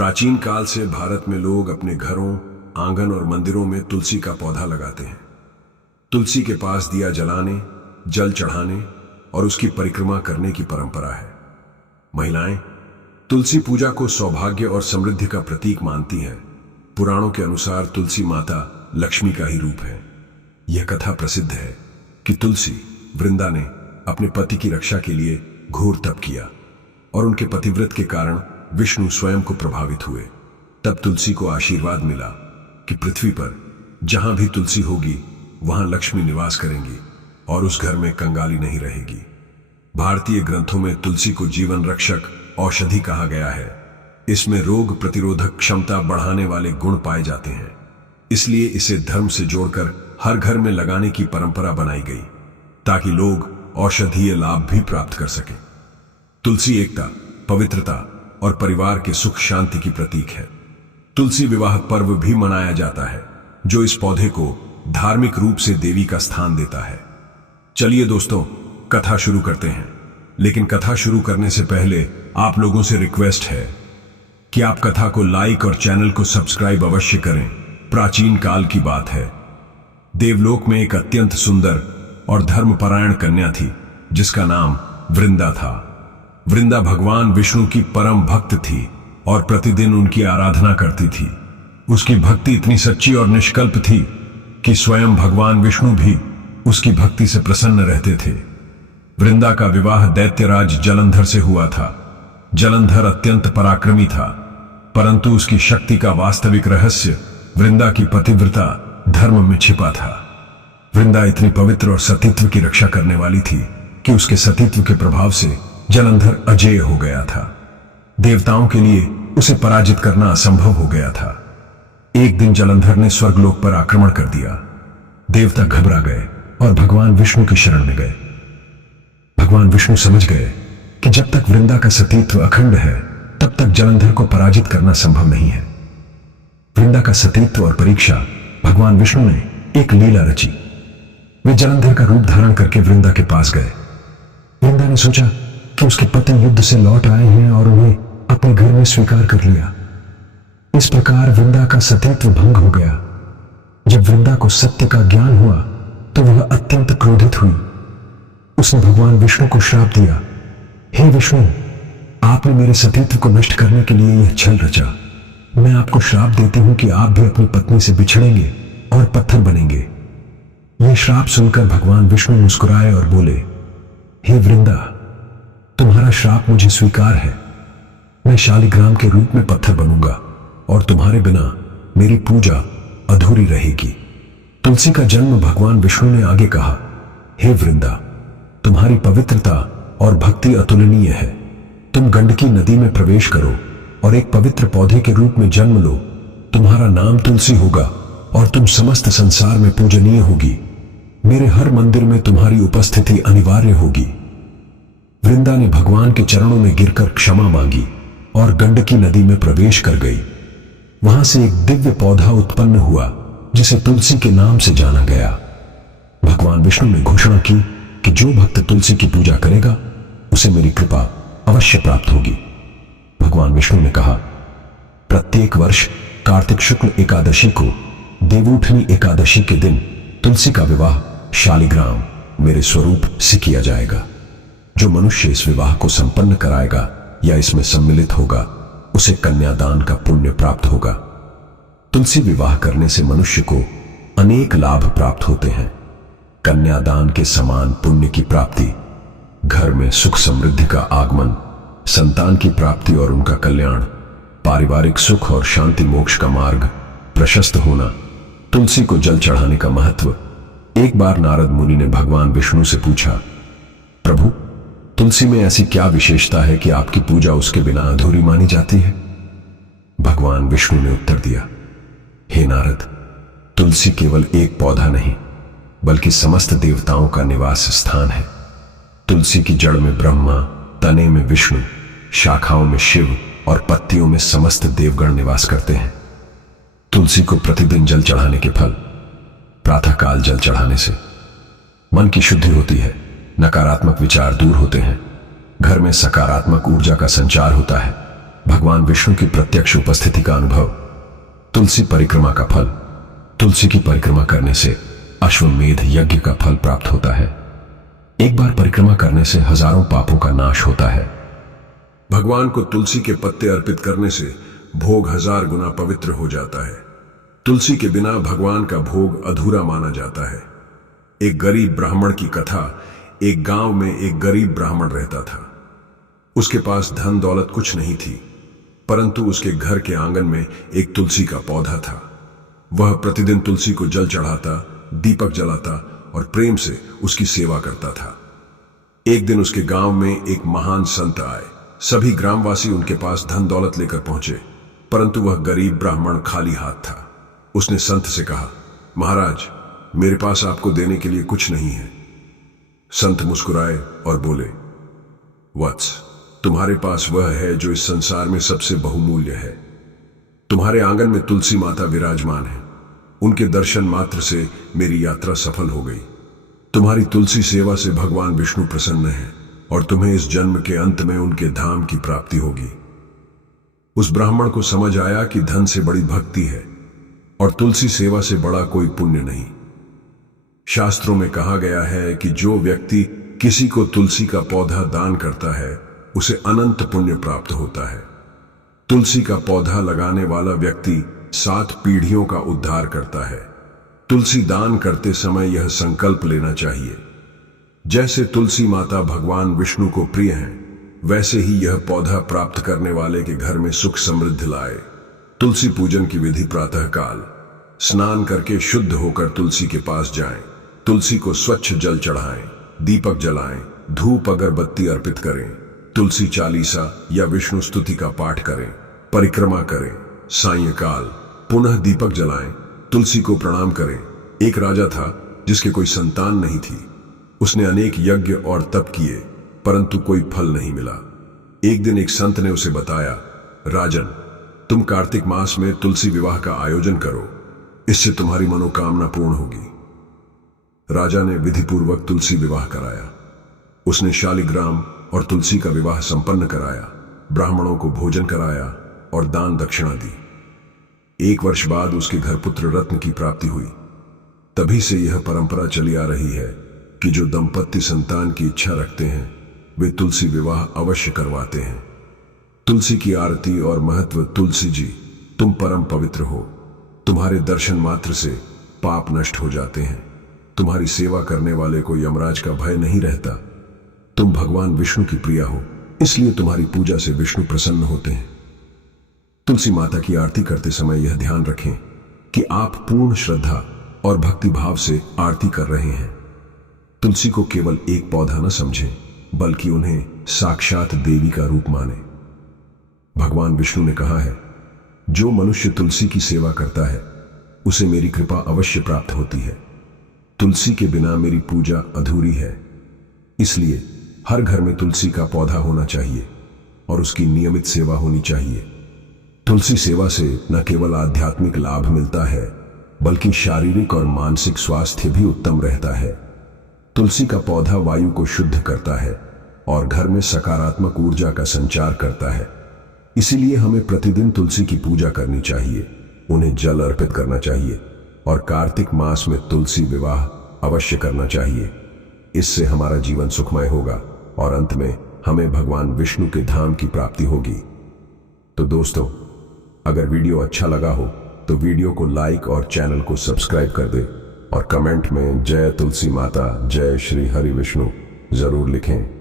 प्राचीन काल से भारत में लोग अपने घरों, आंगन और मंदिरों में तुलसी का पौधा लगाते हैं। तुलसी के पास दिया जलाने, जल चढ़ाने और उसकी परिक्रमा करने की परंपरा है। महिलाएं तुलसी पूजा को सौभाग्य और समृद्धि का प्रतीक मानती हैं। पुराणों के अनुसार तुलसी माता लक्ष्मी का ही रूप है। यह कथा प्रसिद्ध है कि तुलसी वृंदा ने अपने पति की रक्षा के लिए घोर तप किया और उनके पतिव्रत के कारण विष्णु स्वयं को प्रभावित हुए। तब तुलसी को आशीर्वाद मिला कि पृथ्वी पर जहां भी तुलसी होगी वहां लक्ष्मी निवास करेंगी और उस घर में कंगाली नहीं रहेगी। भारतीय ग्रंथों में तुलसी को जीवन रक्षक औषधि कहा गया है। इसमें रोग प्रतिरोधक क्षमता बढ़ाने वाले गुण पाए जाते हैं, इसलिए इसे धर्म से जोड़कर हर घर में लगाने की परंपरा बनाई गई ताकि लोग औषधीय लाभ भी प्राप्त कर सकें। तुलसी एकता, पवित्रता और परिवार के सुख शांति की प्रतीक है। तुलसी विवाह पर्व भी मनाया जाता है जो इस पौधे को धार्मिक रूप से देवी का स्थान देता है। चलिए दोस्तों, कथा शुरू करते हैं। लेकिन कथा शुरू करने से पहले आप लोगों से रिक्वेस्ट है कि आप कथा को लाइक और चैनल को सब्सक्राइब अवश्य करें। प्राचीन काल की बात है। देवलोक में एक अत्यंत सुंदर और धर्मपरायण कन्या थी जिसका नाम वृंदा था। वृंदा भगवान विष्णु की परम भक्त थी और प्रतिदिन उनकी आराधना करती थी। उसकी भक्ति इतनी सच्ची और निष्कल्प थी कि स्वयं भगवान विष्णु भी उसकी भक्ति से प्रसन्न रहते थे। वृंदा का विवाह दैत्यराज जलंधर से हुआ था। जलंधर अत्यंत पराक्रमी था, परंतु उसकी शक्ति का वास्तविक रहस्य वृंदा की पतिव्रता धर्म में छिपा था। वृंदा इतनी पवित्र और सतीत्व की रक्षा करने वाली थी कि उसके सतीत्व के प्रभाव से जलंधर अजेय हो गया था। देवताओं के लिए उसे पराजित करना असंभव हो गया था। एक दिन जलंधर ने स्वर्गलोक पर आक्रमण कर दिया। देवता घबरा गए और भगवान विष्णु की शरण में गए। भगवान विष्णु समझ गए कि जब तक वृंदा का सतीत्व अखंड है तब तक जलंधर को पराजित करना संभव नहीं है। वृंदा का सतीत्व और परीक्षा भगवान विष्णु ने एक लीला रची। वे जलंधर का रूप धारण करके वृंदा के पास गए। वृंदा ने सोचा कि उसके पति युद्ध से लौट आए हैं और उन्हें अपने घर में स्वीकार कर लिया। इस प्रकार वृंदा का सतीत्व भंग हो गया। जब वृंदा को सत्य का ज्ञान हुआ तो वह अत्यंत क्रोधित हुई। उसने भगवान विष्णु को श्राप दिया, हे विष्णु, आपने मेरे सतीत्व को नष्ट करने के लिए यह छल रचा। मैं आपको श्राप देती हूं कि आप भी अपनी पत्नी से बिछड़ेंगे और पत्थर बनेंगे। यह श्राप सुनकर भगवान विष्णु मुस्कुराए और बोले, हे वृंदा, तुम्हारा श्राप मुझे स्वीकार है। मैं शालिग्राम के रूप में पत्थर बनूंगा और तुम्हारे बिना मेरी पूजा अधूरी रहेगी। तुलसी का जन्म भगवान विष्णु ने आगे कहा, हे वृंदा, तुम्हारी पवित्रता और भक्ति अतुलनीय है। तुम गंडकी नदी में प्रवेश करो और एक पवित्र पौधे के रूप में जन्म लो। तुम्हारा नाम तुलसी होगा और तुम समस्त संसार में पूजनीय होगी। मेरे हर मंदिर में तुम्हारी उपस्थिति अनिवार्य होगी। वृंदा ने भगवान के चरणों में गिरकर क्षमा मांगी और गंडकी नदी में प्रवेश कर गई। वहां से एक दिव्य पौधा उत्पन्न हुआ जिसे तुलसी के नाम से जाना गया। भगवान विष्णु ने घोषणा की कि जो भक्त तुलसी की पूजा करेगा उसे मेरी कृपा अवश्य प्राप्त होगी। भगवान विष्णु ने कहा, प्रत्येक वर्ष कार्तिक शुक्ल एकादशी को देवउठनी एकादशी के दिन तुलसी का विवाह शालिग्राम मेरे स्वरूप से किया जाएगा। जो मनुष्य इस विवाह को संपन्न कराएगा या इसमें सम्मिलित होगा उसे कन्यादान का पुण्य प्राप्त होगा। तुलसी विवाह करने से मनुष्य को अनेक लाभ प्राप्त होते हैं। कन्यादान के समान पुण्य की प्राप्ति, घर में सुख समृद्धि का आगमन, संतान की प्राप्ति और उनका कल्याण, पारिवारिक सुख और शांति मोक्ष का मार्ग प्रशस्त होना। तुलसी को जल चढ़ाने का महत्व। एक बार नारद मुनि ने भगवान विष्णु से पूछा, प्रभु, तुलसी में ऐसी क्या विशेषता है कि आपकी पूजा उसके बिना अधूरी मानी जाती है? भगवान विष्णु ने उत्तर दिया, हे नारद, तुलसी केवल एक पौधा नहीं बल्कि समस्त देवताओं का निवास स्थान है। तुलसी की जड़ में ब्रह्मा, तने में विष्णु, शाखाओं में शिव और पत्तियों में समस्त देवगण निवास करते हैं। तुलसी को प्रतिदिन जल चढ़ाने के फल। प्रातःकाल जल चढ़ाने से मन की शुद्धि होती है, नकारात्मक विचार दूर होते हैं, घर में सकारात्मक ऊर्जा का संचार होता है, भगवान विष्णु की प्रत्यक्ष उपस्थिति का अनुभव। तुलसी परिक्रमा का फल। तुलसी की परिक्रमा करने से अश्वमेध यज्ञ का फल प्राप्त होता है। एक बार परिक्रमा करने से हजारों पापों का नाश होता है। भगवान को तुलसी के पत्ते अर्पित करने से भोग 1000 गुना पवित्र हो जाता है। तुलसी के बिना भगवान का भोग अधूरा माना जाता है। एक गरीब ब्राह्मण की कथा। एक गांव में एक गरीब ब्राह्मण रहता था। उसके पास धन दौलत कुछ नहीं थी, परंतु उसके घर के आंगन में एक तुलसी का पौधा था। वह प्रतिदिन तुलसी को जल चढ़ाता, दीपक जलाता और प्रेम से उसकी सेवा करता था। एक दिन उसके गांव में एक महान संत आए। सभी ग्रामवासी उनके पास धन दौलत लेकर पहुंचे, परंतु वह गरीब ब्राह्मण खाली हाथ था। उसने संत से कहा, महाराज, मेरे पास आपको देने के लिए कुछ नहीं है। संत मुस्कुराए और बोले, वत्स, तुम्हारे पास वह है जो इस संसार में सबसे बहुमूल्य है। तुम्हारे आंगन में तुलसी माता विराजमान है। उनके दर्शन मात्र से मेरी यात्रा सफल हो गई। तुम्हारी तुलसी सेवा से भगवान विष्णु प्रसन्न है और तुम्हें इस जन्म के अंत में उनके धाम की प्राप्ति होगी। उस ब्राह्मण को समझ आया कि धन से बड़ी भक्ति है और तुलसी सेवा से बड़ा कोई पुण्य नहीं। शास्त्रों में कहा गया है कि जो व्यक्ति किसी को तुलसी का पौधा दान करता है उसे अनंत पुण्य प्राप्त होता है। तुलसी का पौधा लगाने वाला व्यक्ति 7 पीढ़ियों का उद्धार करता है। तुलसी दान करते समय यह संकल्प लेना चाहिए, जैसे तुलसी माता भगवान विष्णु को प्रिय हैं, वैसे ही यह पौधा प्राप्त करने वाले के घर में सुख समृद्धि लाए। तुलसी पूजन की विधि। प्रातः काल स्नान करके शुद्ध होकर तुलसी के पास जाएं। तुलसी को स्वच्छ जल चढ़ाएं, दीपक जलाएं, धूप अगरबत्ती अर्पित करें, तुलसी चालीसा या विष्णु स्तुति का पाठ करें, परिक्रमा करें। सायंकाल पुनः दीपक जलाएं, तुलसी को प्रणाम करें। एक राजा था जिसके कोई संतान नहीं थी। उसने अनेक यज्ञ और तप किए, परंतु कोई फल नहीं मिला। एक दिन एक संत ने उसे बताया, राजन, तुम कार्तिक मास में तुलसी विवाह का आयोजन करो, इससे तुम्हारी मनोकामना पूर्ण होगी। राजा ने विधिपूर्वक तुलसी विवाह कराया। उसने शालिग्राम और तुलसी का विवाह संपन्न कराया, ब्राह्मणों को भोजन कराया और दान दक्षिणा दी। 1 वर्ष बाद उसके घर पुत्र रत्न की प्राप्ति हुई। तभी से यह परंपरा चली आ रही है कि जो दंपत्ति संतान की इच्छा रखते हैं वे तुलसी विवाह अवश्य करवाते हैं। तुलसी की आरती और महत्व। तुलसी जी, तुम परम पवित्र हो। तुम्हारे दर्शन मात्र से पाप नष्ट हो जाते हैं। तुम्हारी सेवा करने वाले को यमराज का भय नहीं रहता। तुम भगवान विष्णु की प्रिया हो, इसलिए तुम्हारी पूजा से विष्णु प्रसन्न होते हैं। तुलसी माता की आरती करते समय यह ध्यान रखें कि आप पूर्ण श्रद्धा और भक्ति भाव से आरती कर रहे हैं। तुलसी को केवल एक पौधा न समझें, बल्कि उन्हें साक्षात देवी का रूप माने। भगवान विष्णु ने कहा है, जो मनुष्य तुलसी की सेवा करता है उसे मेरी कृपा अवश्य प्राप्त होती है। तुलसी के बिना मेरी पूजा अधूरी है। इसलिए हर घर में तुलसी का पौधा होना चाहिए और उसकी नियमित सेवा होनी चाहिए। तुलसी सेवा से न केवल आध्यात्मिक लाभ मिलता है, बल्कि शारीरिक और मानसिक स्वास्थ्य भी उत्तम रहता है। तुलसी का पौधा वायु को शुद्ध करता है और घर में सकारात्मक ऊर्जा का संचार करता है। इसीलिए हमें प्रतिदिन तुलसी की पूजा करनी चाहिए, उन्हें जल अर्पित करना चाहिए और कार्तिक मास में तुलसी विवाह अवश्य करना चाहिए। इससे हमारा जीवन सुखमय होगा और अंत में हमें भगवान विष्णु के धाम की प्राप्ति होगी। तो दोस्तों, अगर वीडियो अच्छा लगा हो तो वीडियो को लाइक और चैनल को सब्सक्राइब कर दें और कमेंट में जय तुलसी माता, जय श्री हरि विष्णु जरूर लिखें।